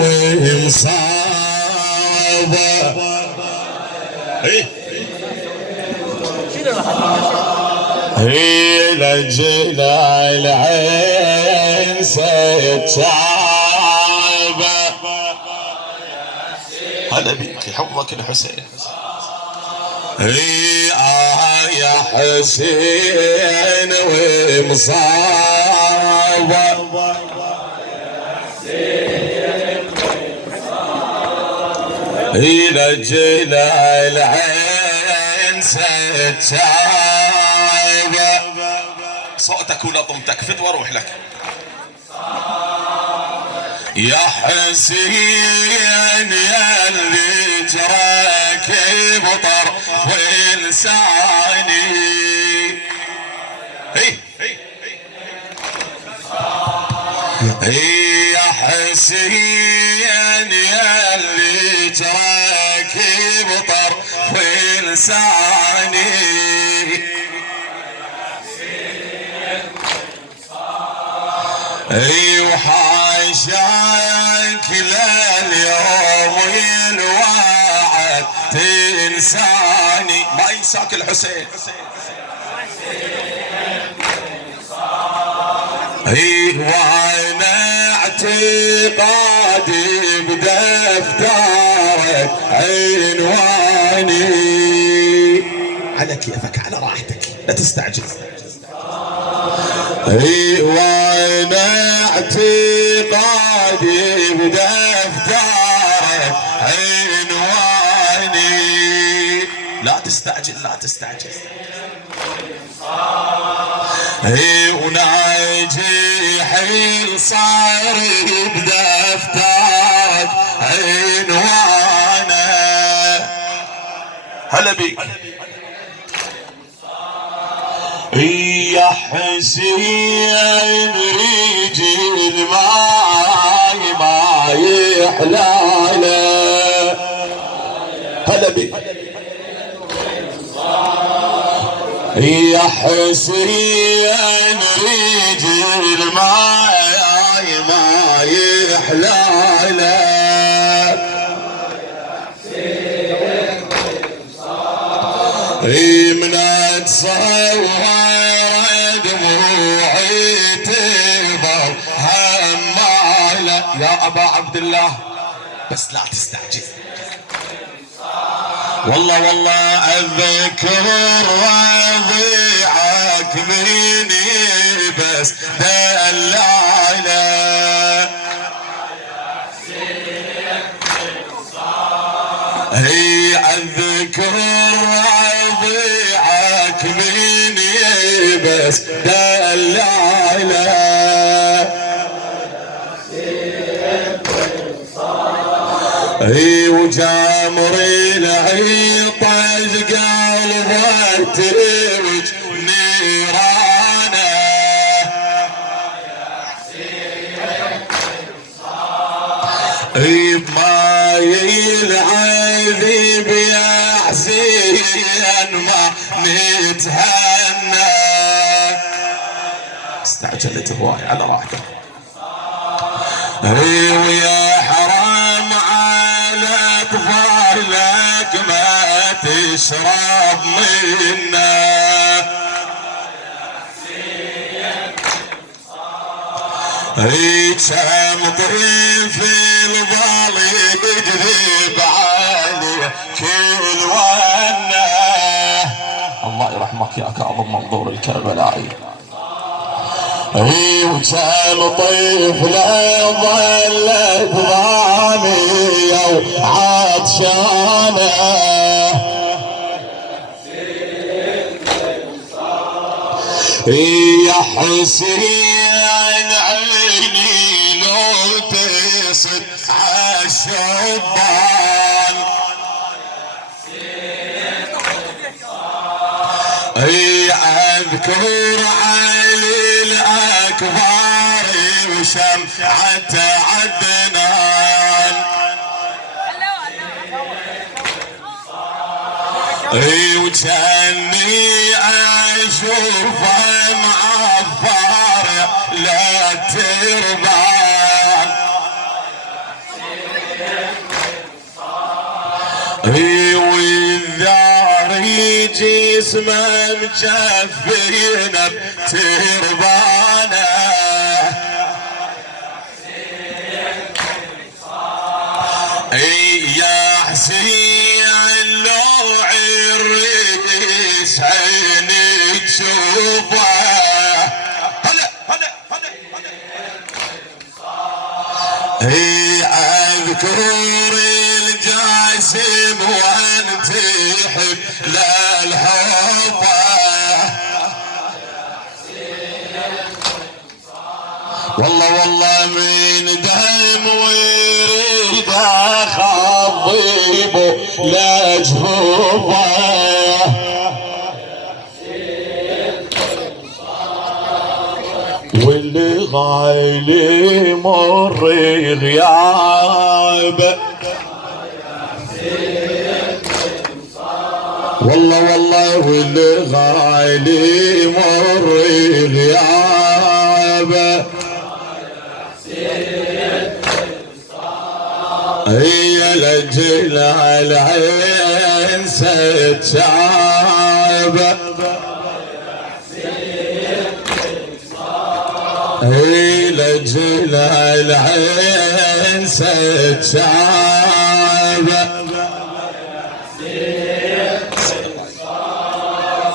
ومصابة هي لجنا العين ستابة. هلا بيك يحفظك الحسين. هي يا حسين ومصابة هي لجنا العين ستابة. صوتك ولا طمتك فد واروح لك يا حسين يا اللي جراك بطرف لساني. يا حسين يا اللي جراك بطرف لساني وحاشاك لليوم الوعد تنساني. ما ينساك الحسين وانا اعتقادي بدفترك عنواني. على كيفك على راحتك لا تستعجل. وانا اعتقادي بدفترك عنواني. لا تستعجل لا تستعجل. وناجي حين صار بدفترك عنوانه. هلا بيك يا حسين رجل ما يحلاله. هلا بيك يا حسين رجل ما يحلاله. من اتصور دموعي تظل هماله. يا ابا عبد الله بس لا تستعجل. والله والله اذكر رضيعك مني بس دلاله. هي اذكر رضيعك مني بس دلاله. وجامري العطش قلبه تروج نيرانه. ما يلعذب يا حسين ما نتهنى. استعجلت هواي على راحتك. ويا حرام على اطفالك ما تشرب منا. كم طفل ظل يكذب عليه كل ونا. الله يرحمك يا كاظم منظور الكربلائي. وكم طفل ظلت ضامية وعطشانة. يا حسين عيني لو تصد عالشبان. اذكر علي الاكبر وشمعة عدنان. وجاني اشوفه معفر لا تربان. والذار يجي اسمه مجفينا بتربانه يا حسين لو عريس عيني تشوفه هلا هلا هلا اذكر الجاسم وانت تحب للحب والله من دم ويريد اخضبه لجفوفه واللي غايلي مر غيابه والله واللي غايلي مر غيابه هي لجل العين ستعابه هي لجل العين ستعابه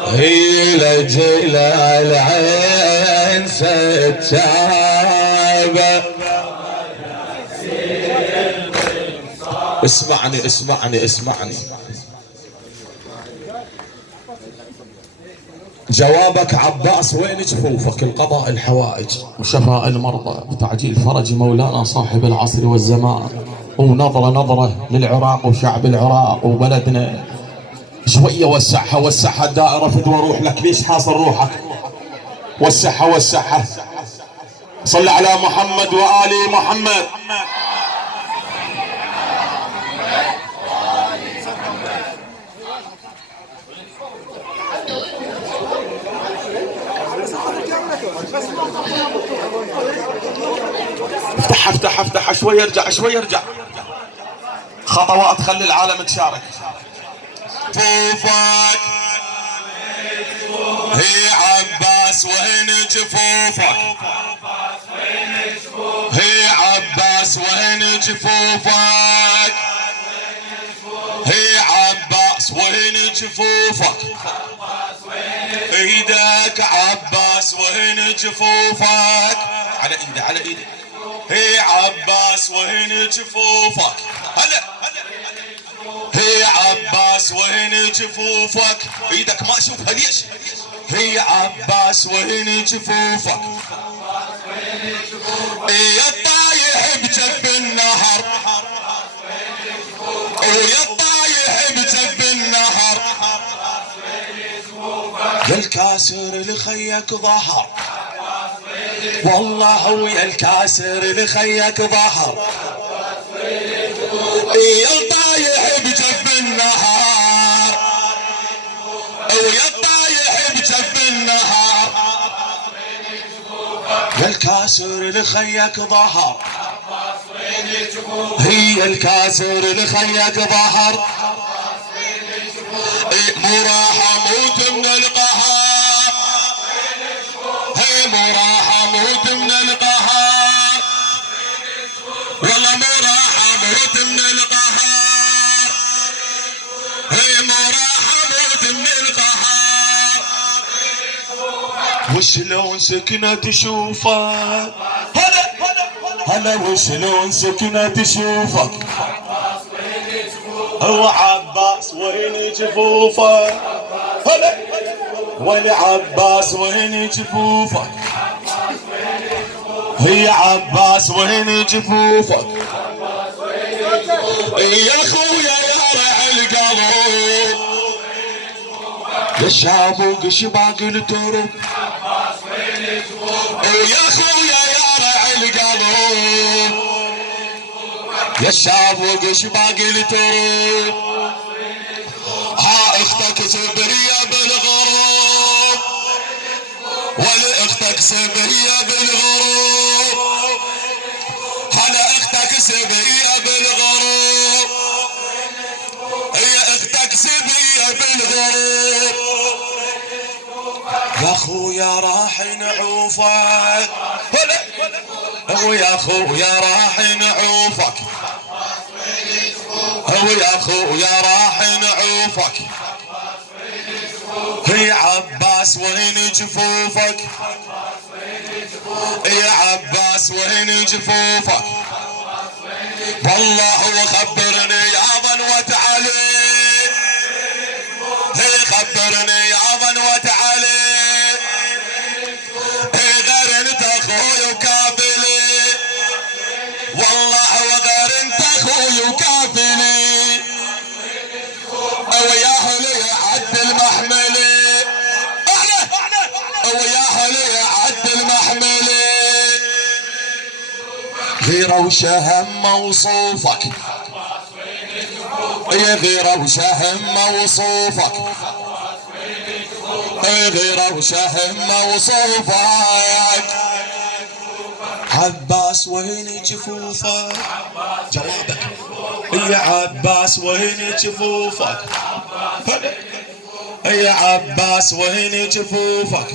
هي لجل العين ستعابه اسمعني اسمعني اسمعني جوابك عباس وين جفوفك القضاء الحوائج وشفاء المرضى وتعجيل فرج مولانا صاحب العصر والزمان ونظرة للعراق وشعب العراق وبلدنا شوية وسعها الدائرة فدوى روح لك ليش حاصل روحك وسعها صل على محمد وآل محمد افتح شوي ارجع خطوات خلي العالم تشارك جفوفك هي عباس وين جفوفك هي عباس وين جفوفك هي عباس وين جفوفك ايدك عباس وين جفوفك على ايدي هي عباس وين جفوفك هلا هي عباس وين جفوفك ايدك ما اشوفها ليش هي عباس وين جفوفك يا الطايح بجنب النهر ويا الطايح بجنب النهر يا الكاسر لخيك ظهر والله ويا الكاسر لخيك ظهر يا الطايح بجنب النهر ويا الطايح بجنب النهر يا الكاسر لخيك ظهر هي الكاسر لخيك ظهر مو راح اموت من القهر هي مو راح اموت من القهر والله مو راح اموت من القهر هي مو راح اموت من القهر وشلون سكنة تشوفك هلا وشلون سكنة تشوفك هو عباس وين جفوفك هلا وين عباس وين جفوفك هي عباس وين جفوفك يا خويا يا رع القلب يا شابوق شباق الترب يا خويا يا رع القلب يا شابوق شباق الترب ها اختك سبرية بالغروب ولاختك سبرية بالغروب هلا اختك سبرية بالغروب خويا راح نعوفك، ويا خويا راح نعوفك، ويا خويا راح نعوفك. يا عباس وين جفوفك، يا عباس وين جفوفك. والله وخبرني يا ظنوة علي، خبرني يا ظنوة علي، غير انت اخوي وكافلي، والله وغير انت اخوي وكافلي. ويا هلي عد المحملي، ويا هلي عد المحملي. غيرة وشهم موصوفك، يا غيرة وشهم موصوفك، غيرة وشهم موصوفك. عباس وين جفوفك، جوابك يا عباس وين جفوفك، يا عباس وين جفوفك.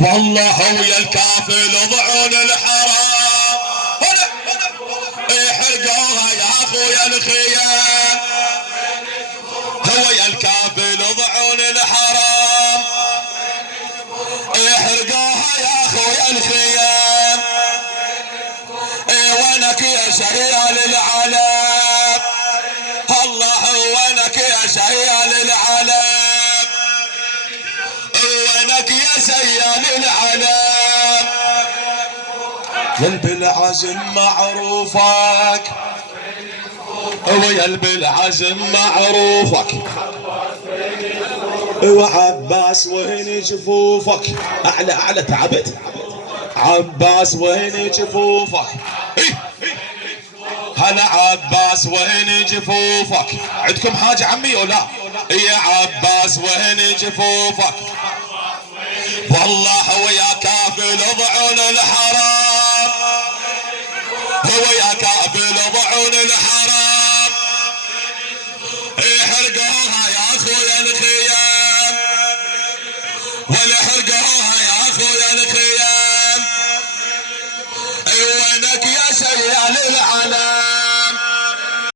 والله ويا الكافل ضعون الحرام، يحرقوها يا اخويا الخيام. ويا الكافل ضعون الحرام، يحرقوها يا اخويا الخيام. وينك يا شيال العلام، الله وينك يا شيال العلام، وينك يا سيال العلام. يا بالعزم معروفك، ويا بالعزم معروفك. وعباس وين جفوفك، اعلى اعلى تعبت. عباس وين جفوفك، هلا عباس وين جفوفك. عندكم حاجة عمي ولا؟ يا عباس وين جفوفك. والله وياك